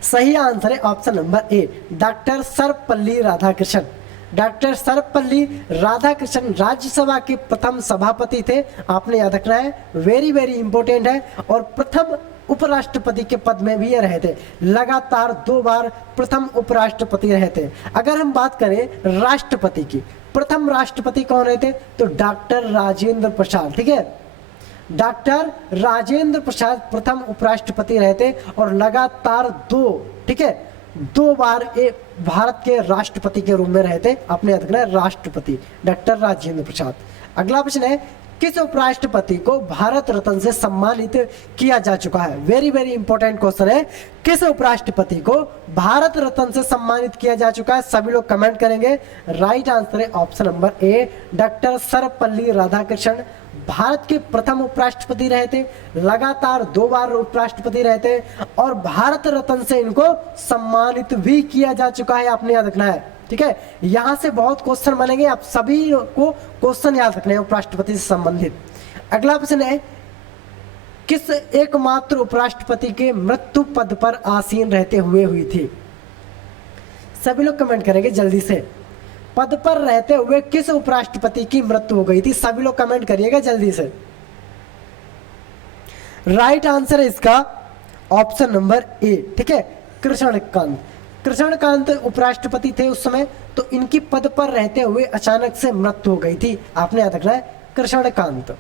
सही आंसर है option number A, doctor Sarvepalli Radhakrishnan. Doctor Sarvepalli Radhakrishnan Rajya Sabha के प्रथम सभापति थे, आपने याद रखना है, वेरी वेरी इंपॉर्टेंट है। और प्रथम उपराष्ट्रपति के पद में भी ये रहे थे, लगातार 2 बार प्रथम उपराष्ट्रपति रहे थे। अगर हम बात करें राष्ट्रपति की, प्रथम राष्ट्रपति कौन रहे थे? तो डॉक्टर राजेंद्र प्रसाद। ठीक है, डॉक्टर राजेंद्र प्रसाद प्रथम उपराष्ट्रपति रहे थे और लगातार 2 बार ये भारत के राष्ट्रपति के रूप में रहे थे, आपने याद रखना है, राष्ट्रपति डॉक्टर राजेंद्र प्रसाद। अगला प्रश्न है, किस उपराष्ट्रपति को भारत रत्न से सम्मानित किया जा चुका है? वेरी वेरी इंपॉर्टेंट क्वेश्चन है, किस उपराष्ट्रपति को भारत रत्न से सम्मानित किया जा चुका है? सभी लोग कमेंट करेंगे। राइट आंसर है option number A, doctor Sarvepalli Radhakrishnan Bharat के प्रथम उपराष्ट्रपति रहे थे, लगातार 2 बार उपराष्ट्रपति रहे थे और भारत रत्न से इनको सम्मानित भी किया जा चुका है, आपने याद रखना है। ठीक है, यहां से बहुत क्वेश्चन बनेंगे, आप सभी को क्वेश्चन याद रखने हैं उपराष्ट्रपति से संबंधित। अगला प्रश्न है, किस एकमात्र उपराष्ट्रपति के मृत्यु पद पर आसीन रहते हुए हुई थी? सभी लोग कमेंट करेंगे जल्दी से, पद पर रहते हुए किस उपराष्ट्रपति की मृत्यु हो गई थी? सभी लोग कमेंट करिएगा जल्दी से। राइट आंसर है इसका ऑप्शन नंबर ए। ठीक है, कृष्णकांत उपराष्ट्रपति थे उस समय, तो इनकी पद पर रहते हुए अचानक से मृत्यु हो गई थी, आपने याद रखना है, कृष्णकांत।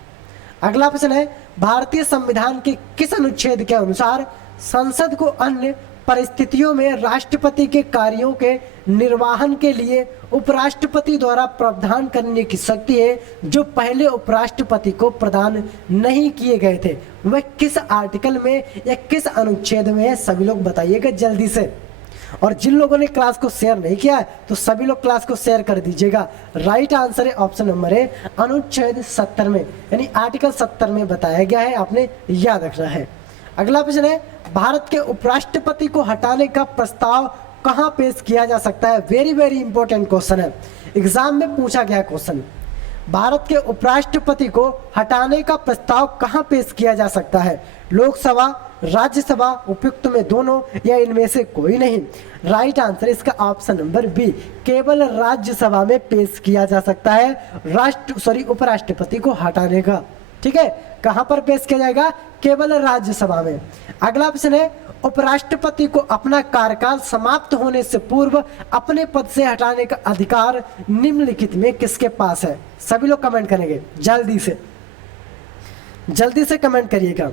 अगला प्रश्न है, भारतीय संविधान के किस अनुच्छेद के अनुसार संसद को अन्य परिस्थितियों में राष्ट्रपति के कार्यों के निर्वहन के लिए उपराष्ट्रपति द्वारा प्रावधान करने की शक्ति है जो पहले उपराष्ट्रपति को प्रदान नहीं किए गए थे? वह किस आर्टिकल में या किस अनुच्छेद में है? सभी लोग बताइएगा जल्दी से। और जिन लोगों ने क्लास को शेयर नहीं किया है तो सभी लोग क्लास को शेयर कर दीजिएगा। राइट आंसर है ऑप्शन नंबर ए, अनुच्छेद 70 में यानी आर्टिकल 70 में बताया गया है, आपने याद रखना है। अगला प्रश्न है, भारत के उपराष्ट्रपति को हटाने का प्रस्ताव कहां पेश किया जा सकता है? वेरी वेरी इंपॉर्टेंट क्वेश्चन है, एग्जाम में पूछा गया क्वेश्चन। भारत के उपराष्ट्रपति को हटाने का प्रस्ताव कहां पेश किया जा सकता है? लोकसभा, राज्यसभा, उपयुक्त में दोनों या इनमें से कोई नहीं। राइट आंसर इसका ऑप्शन नंबर बी, केवल राज्यसभा में पेश किया जा सकता है उपराष्ट्रपति को हटाने का। ठीक है, कहां पर पेश किया जाएगा? केवल राज्यसभा में। अगला प्रश्न है, उपराष्ट्रपति को अपना कार्यकाल समाप्त होने से पूर्व अपने पद से हटाने का अधिकार निम्नलिखित में किसके पास है? सभी लोग कमेंट करेंगे, जल्दी से कमेंट करिएगा।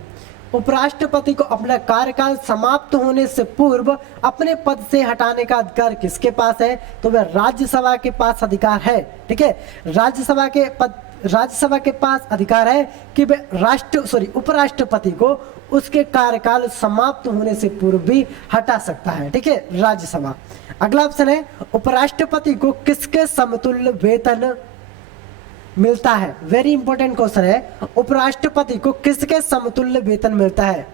उपराष्ट्रपति को अपना कार्यकाल समाप्त होने से पूर्व अपने पद से हटाने का अधिकार किसके पास है? तो वह राज्यसभा के पास अधिकार है। ठीक है, राज्यसभा के पास अधिकार है कि वह उपराष्ट्रपति को उसके कार्यकाल समाप्त होने से पूर्व भी हटा सकता है। ठीक है, राज्यसभा। अगला ऑप्शन है, उपराष्ट्रपति को किसके समतुल्य वेतन मिलता है? वेरी इंपॉर्टेंट क्वेश्चन है, उपराष्ट्रपति को किसके समतुल्य वेतन मिलता है?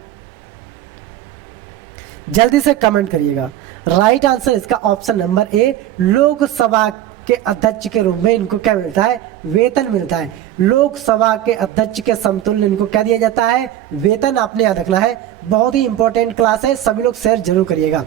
जल्दी से कमेंट करिएगा। राइट आंसर इसका ऑप्शन नंबर ए, लोकसभा के अध्यक्ष के रूप में इनको क्या मिलता है? वेतन मिलता है। लोकसभा के अध्यक्ष के समतुल्य इनको क्या दिया जाता है? वेतन। आपने याद रखना है, बहुत ही इंपॉर्टेंट क्लास है, सभी लोग शेयर जरूर करिएगा।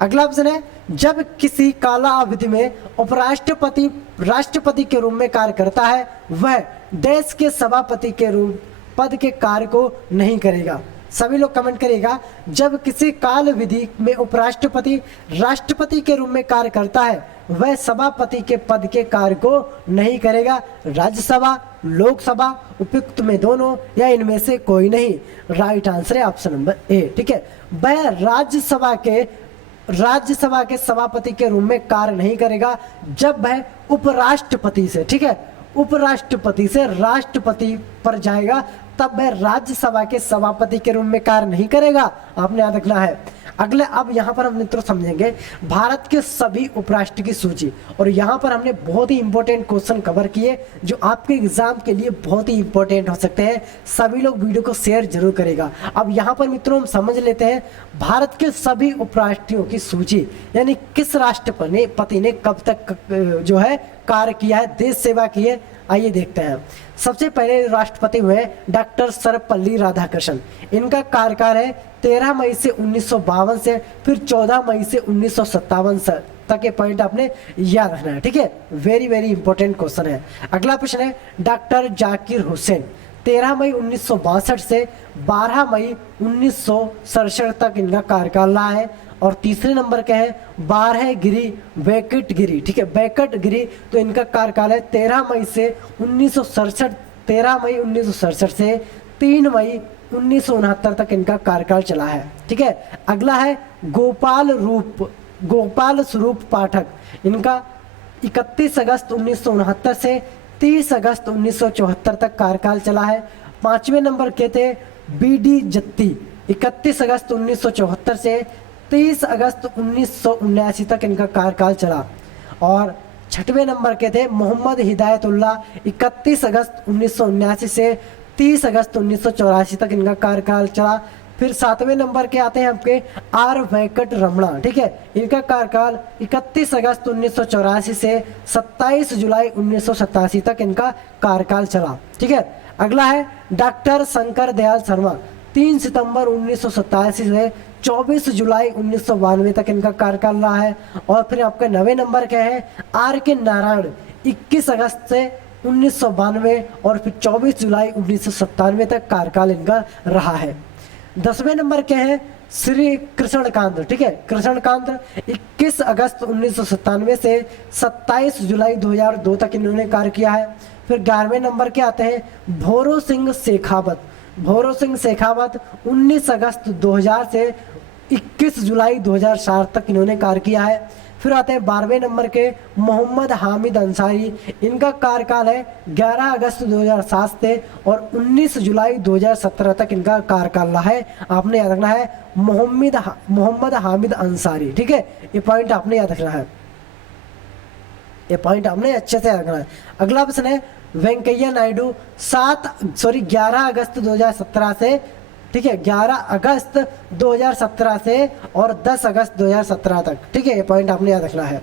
अगला ऑप्शन है, जब किसी काला अवधि में उपराष्ट्रपति राष्ट्रपति के रूप में कार्य करता है वह देश के सभापति के रूप पद के कार्य को नहीं करेगा। सभी लोग कमेंट करिएगा, जब किसी काल विधि में उपराष्ट्रपति राष्ट्रपति के रूप में कार्य करता है वह सभापति के पद के कार्य को नहीं करेगा। राज्यसभा, लोकसभा, उपयुक्त में दोनों या इनमें से कोई नहीं। राइट आंसर है ऑप्शन नंबर ए। ठीक है, वह राज्यसभा के सभापति के रूप में कार्य नहीं करेगा जब वह उपराष्ट्रपति से, ठीक है, उपराष्ट्रपति से राष्ट्रपति पर जाएगा तब वह राज्यसभा के सभापति के रूप में कार्य नहीं करेगा। आपने याद रखना है। अगले अब यहाँ पर हम मित्रों समझेंगे भारत के सभी उपराष्ट्र की सूची, और यहाँ पर हमने बहुत ही इंपॉर्टेंट क्वेश्चन कवर किए जो आपके एग्जाम के लिए बहुत ही इंपॉर्टेंट हो सकते हैं। सभी लोग वीडियो को शेयर जरूर करेगा। अब यहाँ पर मित्रों हम समझ लेते हैं भारत के सभी उपराष्ट्रपतियों की सूची, यानी किस राष्ट्रपति ने कब तक जो है कार्य किया है, देश सेवा की है। आइए देखते हैं। सबसे पहले राष्ट्रपति हुए डॉक्टर सर्वपल्ली राधाकृष्णन। इनका कार्यकाल है 13 मई से 1952 से फिर 14 मई से 1957 तक। ये पॉइंट आपने याद रखना है। ठीक है, वेरी वेरी इंपॉर्टेंट क्वेश्चन है। अगला प्रश्न है डॉक्टर जाकिर हुसैन। 13 मई 1962 से 12 मई 1967 तक इनका कार्यकाल रहा है। और तीसरे नंबर के हैं बारहगिरी वेंकटगिरी। ठीक है, वेंकटगिरी, तो इनका कार्यकाल है 13 मई से 1967 से 3 मई 1969 तक इनका कार्यकाल चला है। ठीक है, अगला है गोपाल स्वरूप पाठक। इनका 31 अगस्त 1969 से 30 अगस्त 1974 तक कार्यकाल चला है। 5वें नंबर के थे BD जत्ती। 31 अगस्त 1974 से 30 अगस्त 1979 तक इनका कार्यकाल चला। और 6वें नंबर के थे मोहम्मद हिदायतुल्लाह। 31 अगस्त 1979 से 30 अगस्त 1984 तक इनका कार्यकाल चला। फिर 7वें नंबर के आते हैं आपके R वेंकट रमणा। ठीक है, इनका कार्यकाल 31 अगस्त 1984 से 27 जुलाई 1987 तक इनका कार्यकाल चला। ठीक है, अगला है डॉक्टर शंकर दयाल शर्मा। 3 सितंबर 1987 से 24 जुलाई 1992 तक इनका कार्यकाल रहा है। और फिर आपका 9वें नंबर के हैं RK नारायण। 21 अगस्त से 1992 और फिर 24 जुलाई 1997 तक कार्यकाल इनका रहा है। 10वें नंबर के हैं श्री कृष्णकांत। ठीक है, कृष्णकांत 21 अगस्त 1997 से 27 जुलाई 2002 तक इन्होंने कार्य किया है। फिर 11वें नंबर के आते हैं भोरो सिंह शेखावत। 19 अगस्त 2000 से 21 जुलाई 2004 तक इन्होंने कार्य किया है। फिर आते हैं 12वें नंबर के मोहम्मद हामिद अंसारी, इनका कार्यकाल है 11 अगस्त 2007 से और 19 जुलाई 2017 तक इनका कार्यकाल रहा है। आपने याद रखना है मोहम्मद हामिद अंसारी, ठीक है, ये पॉइंट आपने याद रखना है, ये पॉइंट आपने अच्छे से याद रखना है। अगला प्रश्न है वेंकैया नायडू 11 अगस्त 2017 से, ठीक है, 11 अगस्त 2017 से और 10 अगस्त 2017 तक, ठीक है, ये पॉइंट आपने याद रखना है।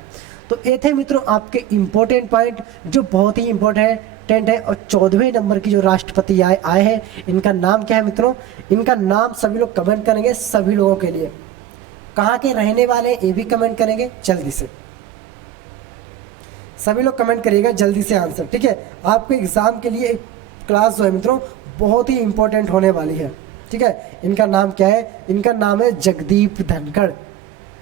तो ये थे मित्रों आपके इंपॉर्टेंट पॉइंट जो बहुत ही इंपॉर्टेंट है। और 14वें नंबर की जो राष्ट्रपति आए हैं, इनका नाम क्या है मित्रों? इनका नाम सभी लोग कमेंट करेंगे, सभी लोगों के लिए। कहाँ के रहने वाले ये भी कमेंट करेंगे, जल्दी से सभी लोग कमेंट करिएगा, जल्दी से आंसर, ठीक है। आपके एग्जाम के लिए एक क्लास जो है मित्रों बहुत ही इंपॉर्टेंट होने वाली है, ठीक है। इनका नाम क्या है? इनका नाम है जगदीप धनखड़।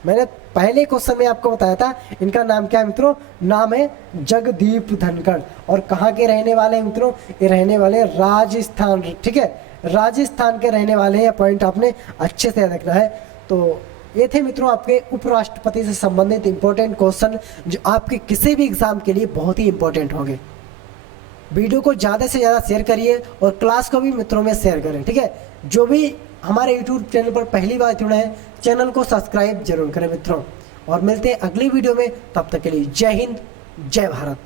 मैंने पहले क्वेश्चन में आपको बताया था इनका नाम क्या है मित्रों? नाम है जगदीप धनखड़। और कहाँ के रहने वाले हैं मित्रों? ये रहने वाले राजस्थान, ठीक है, राजस्थान के रहने वाले हैं। पॉइंट आपने अच्छे से रखना है। तो ये थे मित्रों आपके उपराष्ट्रपति से संबंधित इंपॉर्टेंट क्वेश्चन जो आपके किसी भी एग्जाम के लिए बहुत ही इंपॉर्टेंट होंगे। वीडियो को ज़्यादा से ज़्यादा शेयर करिए और क्लास को भी मित्रों में शेयर करें, ठीक है। जो भी हमारे यूट्यूब चैनल पर पहली बार जुड़े हैं, चैनल को सब्सक्राइब जरूर करें मित्रों। और मिलते हैं अगली वीडियो में, तब तक के लिए जय हिंद, जय भारत।